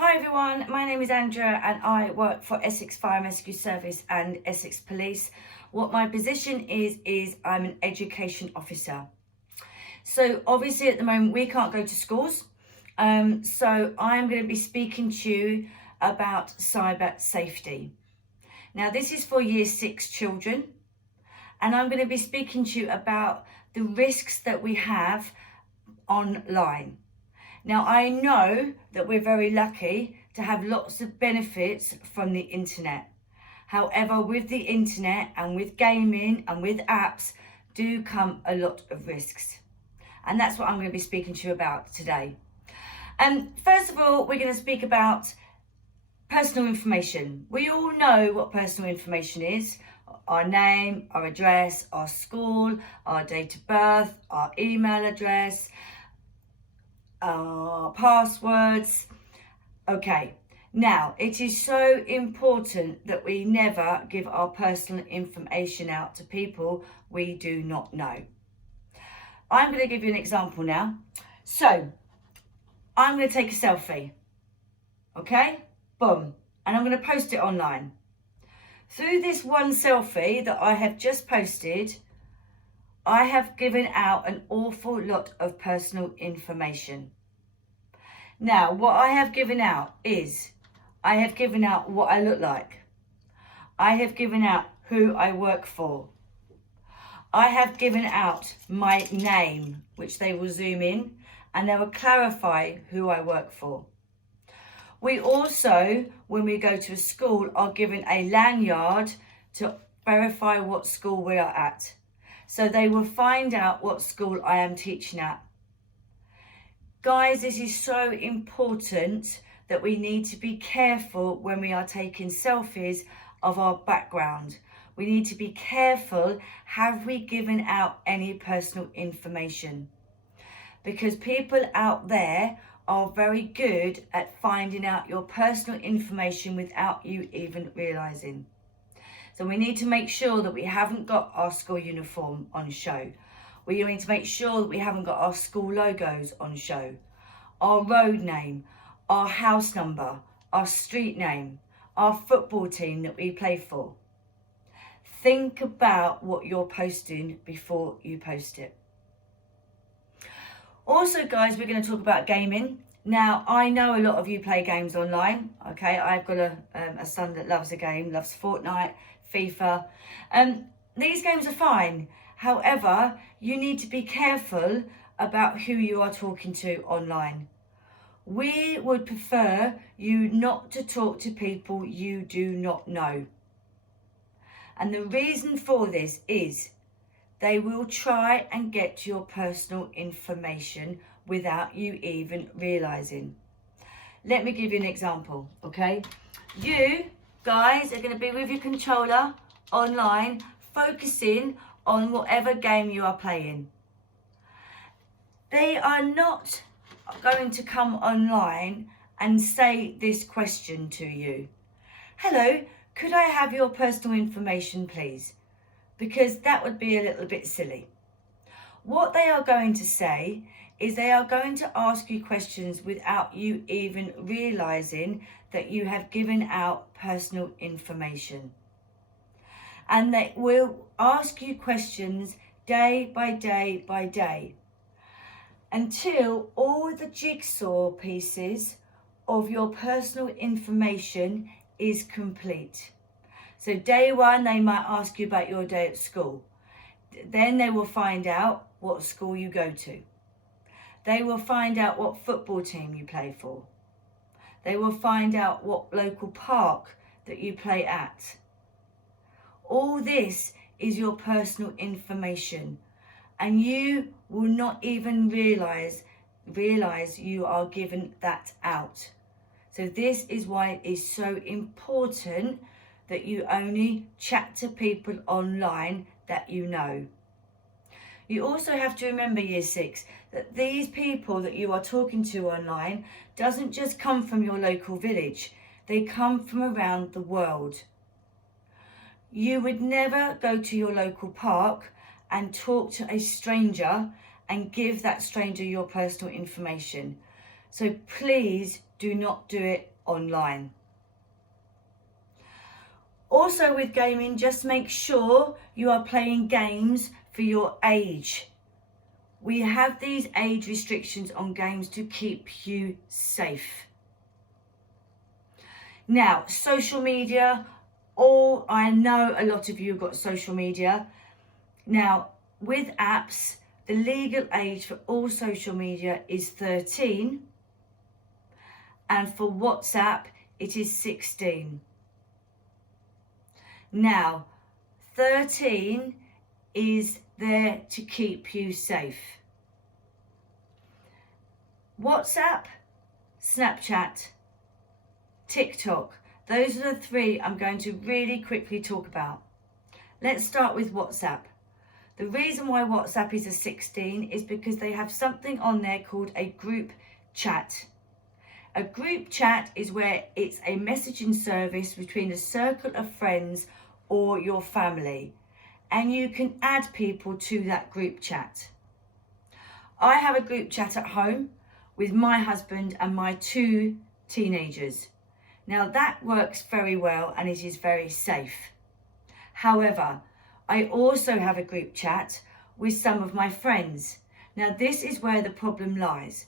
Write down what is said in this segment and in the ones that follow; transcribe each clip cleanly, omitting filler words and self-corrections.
Hi everyone, my name is Andrea and I work for Essex Fire and Rescue Service and Essex Police. What my position is I'm an education officer. So obviously at the moment we can't go to schools, so I'm going to be speaking to you about cyber safety. Now this is for year 6 children, and I'm going to be speaking to you about the risks that we have online. Now, I know that we're very lucky to have lots of benefits from the internet. However, with the internet and with gaming and with apps do come a lot of risks. And that's what I'm going to be speaking to you about today. First of all, we're going to speak about personal information. We all know what personal information is. Our name, our address, our school, our date of birth, our email address, our passwords. Okay, now it is so important that we never give our personal information out to people we do not know. I'm going to give you an example now. So I'm going to take a selfie, okay, boom, and I'm going to post it online. Through this one selfie that I have just posted, I have given out an awful lot of personal information. Now, what I have given out is, I have given out what I look like. I have given out who I work for. I have given out my name, which they will zoom in and they will clarify who I work for. We also, when we go to a school, are given a lanyard to verify what school we are at. So they will find out what school I am teaching at. Guys, this is so important that we need to be careful when we are taking selfies of our background. We need to be careful, have we given out any personal information? Because people out there are very good at finding out your personal information without you even realising. So we need to make sure that we haven't got our school uniform on show. We need to make sure that we haven't got our school logos on show, our road name, our house number, our street name, our football team that we play for. Think about what you're posting before you post it. Also, guys, we're going to talk about gaming. Now, I know a lot of you play games online, okay? I've got a son that loves a game, loves Fortnite, FIFA. These games are fine. However, you need to be careful about who you are talking to online. We would prefer you not to talk to people you do not know. And the reason for this is they will try and get your personal information without you even realising. Let me give you an example, okay? You guys are going to be with your controller online, focusing on whatever game you are playing. They are not going to come online and say this question to you. Hello, could I have your personal information, please? Because that would be a little bit silly. What they are going to say is they are going to ask you questions without you even realising that you have given out personal information. And they will ask you questions day by day by day until all the jigsaw pieces of your personal information is complete. So day one, they might ask you about your day at school. Then they will find out what school you go to. They will find out what football team you play for. They will find out what local park that you play at. All this is your personal information, and you will not even realize you are giving that out. So this is why it is so important that you only chat to people online that you know. You also have to remember, year 6, that these people that you are talking to online doesn't just come from your local village. They come from around the world. You would never go to your local park and talk to a stranger and give that stranger your personal information. So please do not do it online. Also with gaming, just make sure you are playing games for your age. We have these age restrictions on games to keep you safe. Now, social media, I know a lot of you have got social media. Now, with apps, the legal age for all social media is 13. And for WhatsApp, it is 16. Now, 13 is there to keep you safe. WhatsApp, Snapchat, TikTok. Those are the three I'm going to really quickly talk about. Let's start with WhatsApp. The reason why WhatsApp is a 16 is because they have something on there called a group chat. A group chat is where it's a messaging service between a circle of friends or your family, and you can add people to that group chat. I have a group chat at home with my husband and my 2 teenagers. Now that works very well and it is very safe. However, I also have a group chat with some of my friends. Now this is where the problem lies,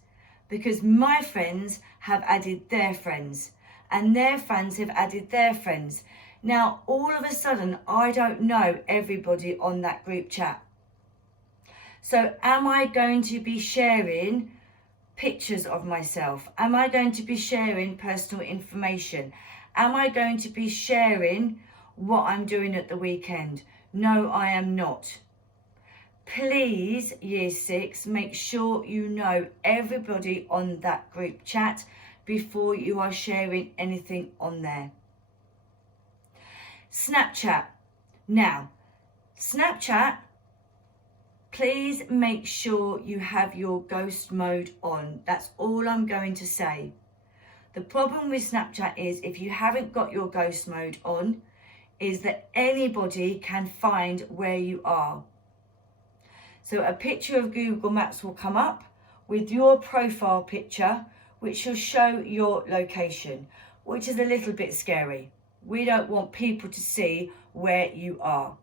because my friends have added their friends and their friends have added their friends. Now all of a sudden I don't know everybody on that group chat. So am I going to be sharing pictures of myself? Am I going to be sharing personal information? Am I going to be sharing what I'm doing at the weekend? No, I am not. Please, Year 6, make sure you know everybody on that group chat before you are sharing anything on there. Snapchat. Now, Snapchat, please make sure you have your ghost mode on. That's all I'm going to say. The problem with Snapchat is if you haven't got your ghost mode on, is that anybody can find where you are. So a picture of Google Maps will come up with your profile picture, which will show your location, which is a little bit scary. We don't want people to see where you are.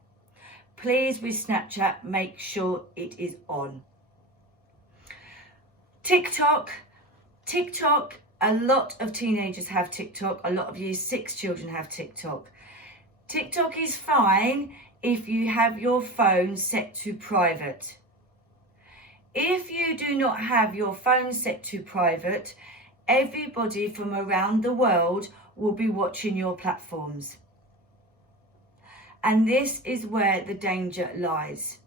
Please, with Snapchat, make sure it is on. TikTok, a lot of teenagers have TikTok. A lot of Year 6 children have TikTok. TikTok is fine if you have your phone set to private. If you do not have your phone set to private, everybody from around the world will be watching your platforms. And this is where the danger lies.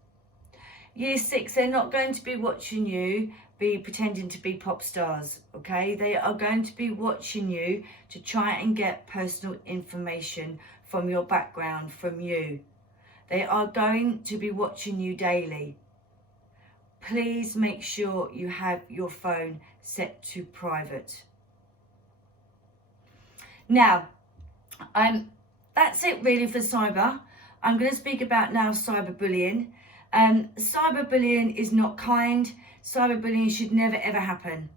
Year 6, they're not going to be watching you be pretending to be pop stars, okay? They are going to be watching you to try and get personal information from your background, from you. They are going to be watching you daily. Please make sure you have your phone set to private. Now, that's it really for cyber. I'm going to speak about now cyberbullying. Cyberbullying is not kind. Cyberbullying should never ever happen.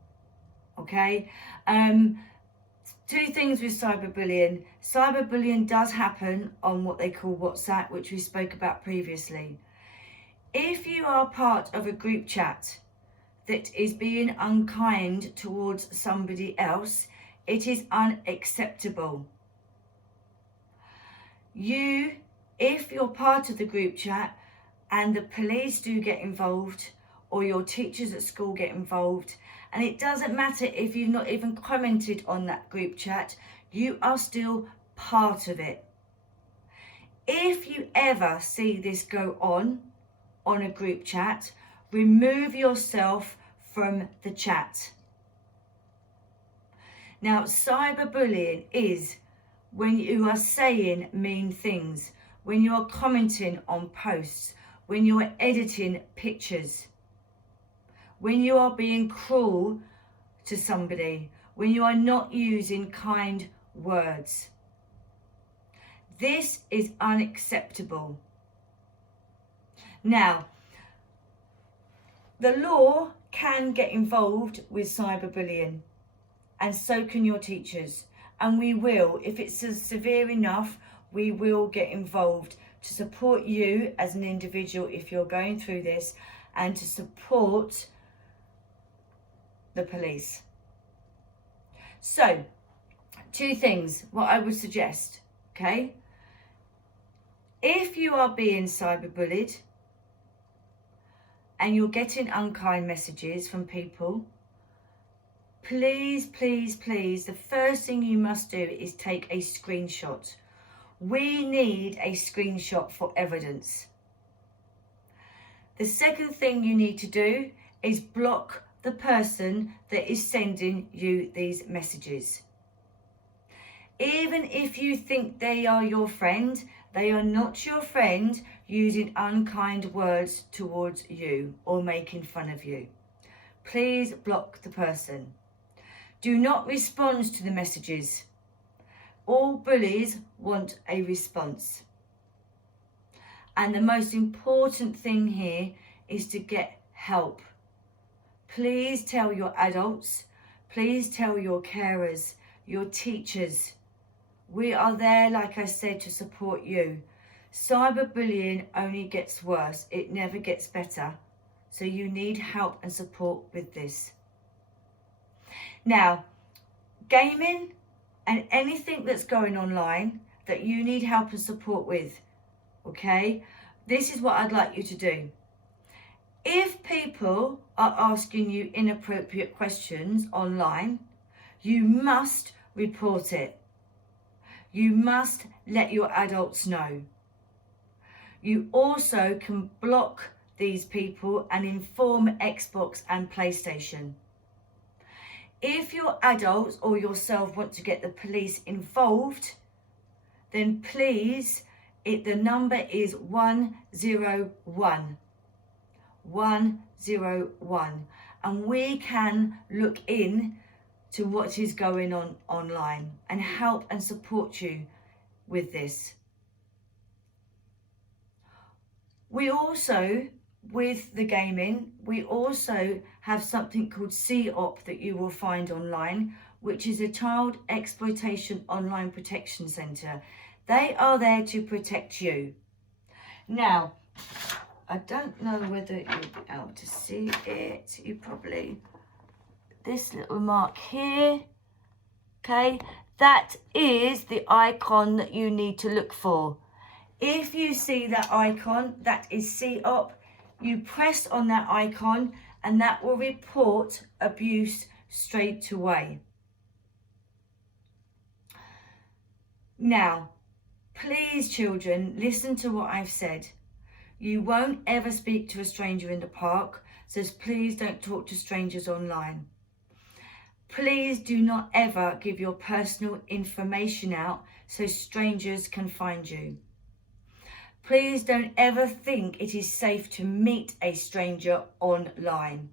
Okay? 2 things with cyberbullying. Cyberbullying does happen on what they call WhatsApp, which we spoke about previously. If you are part of a group chat that is being unkind towards somebody else, it is unacceptable. If you're part of the group chat and the police do get involved, or your teachers at school get involved, and it doesn't matter if you've not even commented on that group chat, you are still part of it. If you ever see this go on a group chat, remove yourself from the chat. Now, cyberbullying is when you are saying mean things, when you are commenting on posts, when you are editing pictures, when you are being cruel to somebody, when you are not using kind words. This is unacceptable. Now, The law can get involved with cyberbullying, and so can your teachers. And we will, if it's severe enough, we will get involved to support you as an individual if you're going through this, and to support the police. So, 2 things, what I would suggest, okay? If you are being cyberbullied and you're getting unkind messages from people, please, please, please, the first thing you must do is take a screenshot. We need a screenshot for evidence. The second thing you need to do is block the person that is sending you these messages. Even if you think they are your friend, they are not your friend using unkind words towards you or making fun of you. Please block the person. Do not respond to the messages. All bullies want a response. And the most important thing here is to get help. Please tell your adults, please tell your carers, your teachers. We are there, like I said, to support you. Cyberbullying only gets worse. It never gets better. So you need help and support with this. Now, gaming and anything that's going online that you need help and support with, okay? This is what I'd like you to do. If people are asking you inappropriate questions online, you must report it. You must let your adults know. You also can block these people and inform Xbox and PlayStation. If your adults or yourself want to get the police involved, then please, the number is 101. 101. And we can look in to what is going on online and help and support you with this. We also, with the gaming, we also have something called COP that you will find online, which is a Child Exploitation Online Protection Centre. They are there to protect you. Now, I don't know whether you'll be able to see it. You probably, this little mark here, okay, that is the icon that you need to look for. If you see that icon, that is COP, you press on that icon and that will report abuse straight away. Now, please children, listen to what I've said. You won't ever speak to a stranger in the park, so please don't talk to strangers online. Please do not ever give your personal information out so strangers can find you. Please don't ever think it is safe to meet a stranger online.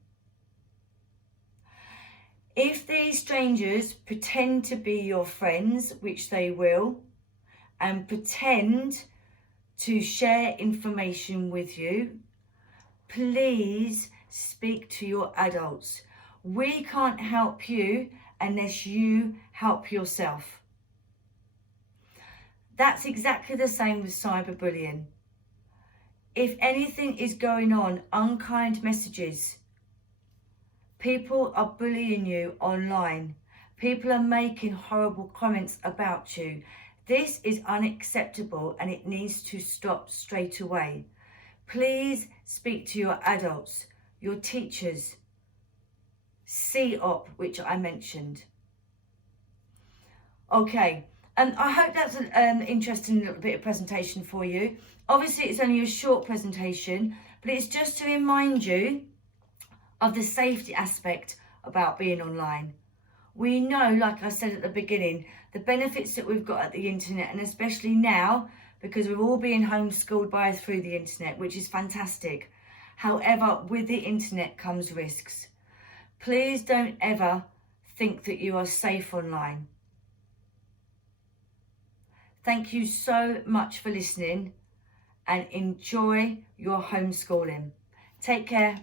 If these strangers pretend to be your friends, which they will, and pretend to share information with you, please speak to your adults. We can't help you unless you help yourself. That's exactly the same with cyberbullying. If anything is going on, unkind messages, people are bullying you online, people are making horrible comments about you, this is unacceptable and it needs to stop straight away. Please speak to your adults, your teachers, COP, which I mentioned. Okay. I hope that's an interesting little bit of presentation for you. Obviously, it's only a short presentation, but it's just to remind you of the safety aspect about being online. We know, like I said at the beginning, the benefits that we've got at the internet, and especially now, because we're all being homeschooled through the internet, which is fantastic. However, with the internet comes risks. Please don't ever think that you are safe online. Thank you so much for listening and enjoy your homeschooling. Take care.